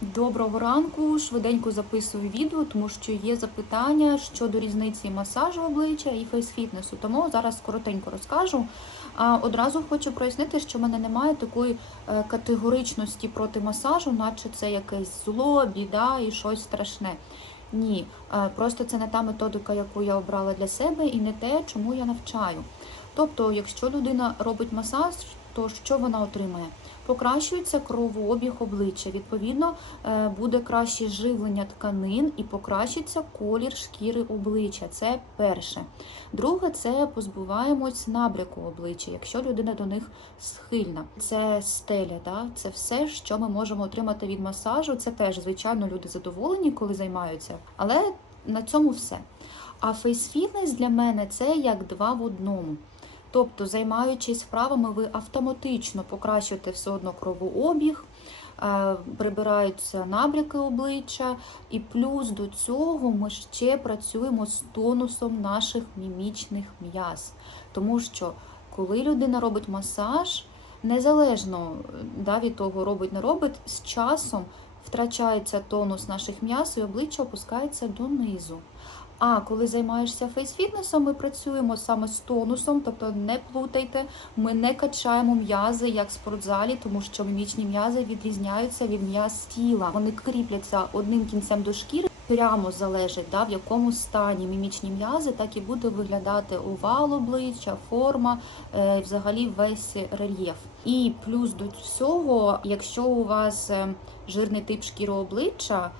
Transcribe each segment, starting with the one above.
Доброго ранку. Швиденько записую відео, тому що є запитання щодо різниці масажу обличчя і фейс-фітнесу. Тому зараз коротенько розкажу. Одразу хочу прояснити, що в мене немає такої е, категоричності проти масажу, наче це якесь зло, біда і щось страшне. Ні, е, просто це не та методика, яку я обрала для себе, і не те, чому я навчаю. Тобто, якщо людина робить масаж, то що вона отримає? Покращується кровообіг обличчя, відповідно, е, буде краще живлення тканин і покращиться колір шкіри обличчя. Це перше. Друге, це позбуваємось набряку обличчя, якщо людина до них схильна. Це стеля, да? це все, що ми можемо отримати від масажу. Це теж, звичайно, люди задоволені, коли займаються, але на цьому все. А фейс-фітнес для мене це як два в одному. Тобто, займаючись вправами, ви автоматично покращуєте все одно кровообіг, е, прибираються набряки обличчя, і плюс до цього ми ще працюємо з тонусом наших мімічних м'яз. Тому що коли людина робить масаж, незалежно да, від того, робить не робить, з часом втрачається тонус наших м'яз і обличчя опускається донизу. А коли займаєшся фейс-фітнесом, ми працюємо саме з тонусом, тобто не плутайте, ми не качаємо м'язи як в спортзалі, тому що мімічні м'язи відрізняються від м'яз тіла. Вони кріпляться одним кінцем до шкіри. Прямо залежить, да, в якому стані мімічні м'язи, так і буде виглядати овал обличчя, форма, е, взагалі весь рельєф. І плюс до всього, якщо у вас е, жирний тип шкіри обличчя,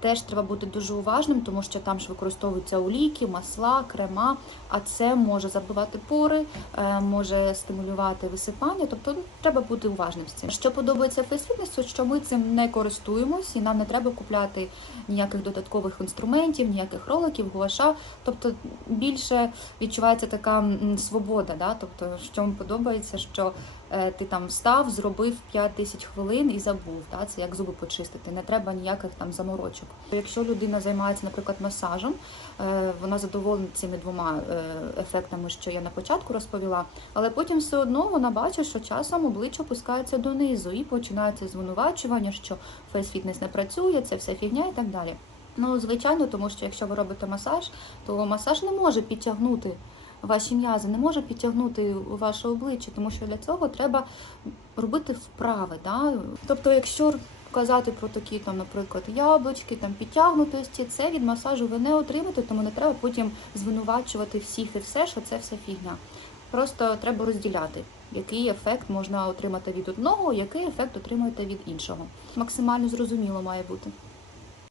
Теж треба бути дуже уважним, тому що там ж використовуються олійки, масла, крема, а це може забивати пори, е, може стимулювати висипання. Тобто ну, треба бути уважним з цим. Що подобається фейс-фітнесу, що ми цим не користуємось, і нам не треба купляти ніяких додаткових інструментів, ніяких роликів, гуаша. Тобто більше відчувається така свобода. Да? Тобто, що вам подобається, що ти там встав, зробив 5 тисяч хвилин і забув. Да? Це як зуби почистити. Не треба ніяких там заморочок. Якщо людина займається, наприклад, масажем, е, вона задоволена цими двома е, ефектами, що я на початку розповіла, але потім все одно вона бачить, що часом обличчя опускається донизу і починається звинувачування, що фейс-фітнес не працює, це все фігня і так далі. Ну, звичайно, тому що якщо ви робите масаж, то масаж не може підтягнути ваші м'язи, не може підтягнути ваше обличчя, тому що для цього треба робити вправи. Да? Тобто, якщо казати про такі, там, наприклад, яблучки, там підтягнутості, це від масажу ви не отримаєте, тому не треба потім звинувачувати всіх і все, що це все фігня. Просто треба розділяти, який ефект можна отримати від одного, який ефект отримуєте від іншого. Максимально зрозуміло має бути.